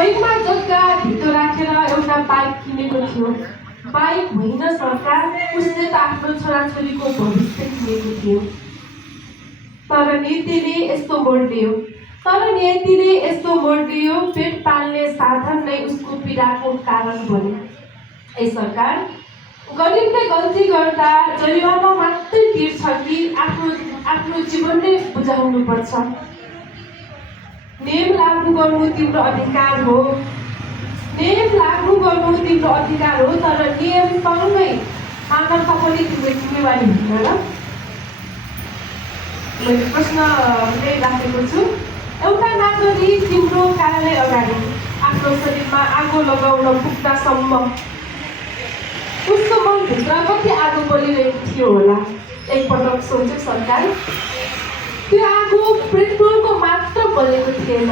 बैगमा जग्गा भित्र राखेर एउटा बाइक किनेको थियो। बाइक होइन सरकार, उसले त आफ्नो छोराछोरीको भविष्य किनेको थियो। तर नीतिले यस्तो मोड लियो, पेट पाल्ने साधन नै उसको पीडाको कारण बन्यो। ए सरकार, गरिबले गल्ती गर्दा जरिवाना मात्रै तिर्छ कि आफ्नो जीवन नै बुझाउनु पर्छ? नियम लागू गर्नु तिम्रो अधिकार हो, तर नियम सँगै मानवता पनि तिम्रो जिम्मेवारी हुँदैन र? मैले प्रश्न राखेको छु। एउटा नागरिक तिम्रो कार्यालय अगाडि आफ्नो शरीरमा आगो लगाउन पुग्दासम्म उसको मनभित्र कति आगो बलिरहेको थियो होला? एकपटक सोच्यो सरकार? त्यो आगो पेट्रोलको मात्र बलेको थिएन,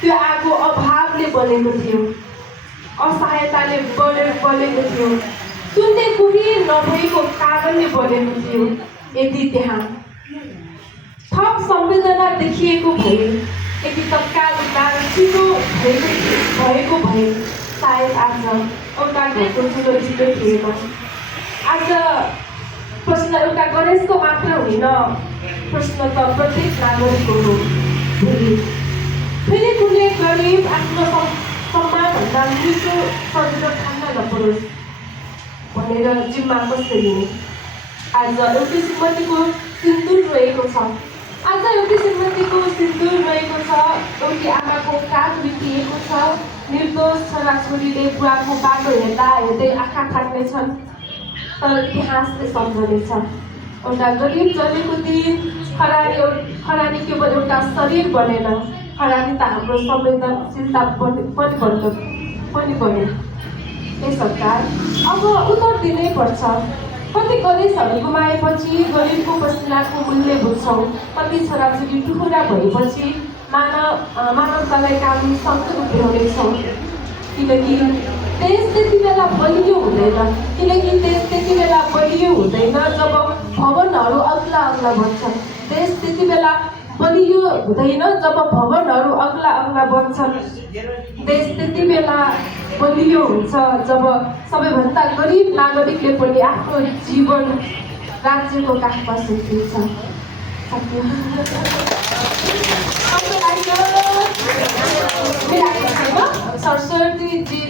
त्यो आगो अभावले बलेको थियो, असहायताले बलेको थियो, सुन्ने कोही नभएको कारणले बलेको थियो। यदि त्यहाँ थप संवेदना देखिएको भए, यदि तत्काल उद्धार छिटो भएको भए, सायद आज एउटा घरको ठुलो छिटो थिएन। आज प्रश्न एउटा गणेशको मात्र होइन, प्रश्न त प्रत्येक नागरिकको हो। फेरि कुनै गरिब आफ्नो सम्मानभन्दा मिठो सजिलो खान नपरोस् भनेर जिम्मा कसले लिने? आज एउटै श्रीमतीको सिन्दुर रहेको छ, एउटी आमाको काग बितिएको छ। निर्दोष छोराछोरीले बुवाको बाटो हेर्दै आँखा थाक्नेछन्, तर इतिहासले सम्झनेछ। एउटा गरिब जलेको दिन खरानी केवल एउटा शरीर बनेन, खरानी त हाम्रो संवेदनशीलता पनि बन्यो। ए सरकार, अब उत्तर दिनै पर्छ। कति गणेशहरू गुमाएपछि गरिबको पसिनाको मूल्य बुझ्छौँ, कति छोराछोरी टुकुरा भएपछि मानवतालाई कानुन सङ्कट उभ्याउनेछौँ। किनकि देश त्यति बेला बलियो हुँदैन जब भवनहरू अग्ला बन्छन्। देश त्यति बेला बलियो हुँदैन जब भवनहरू अग्ला बन्छन्। देश त्यति बेला बलियो हुन्छ जब सबैभन्दा गरिब नागरिकले पनि आफ्नो जीवन राज्यको काखमा सुत्छ। सरस्वतीजी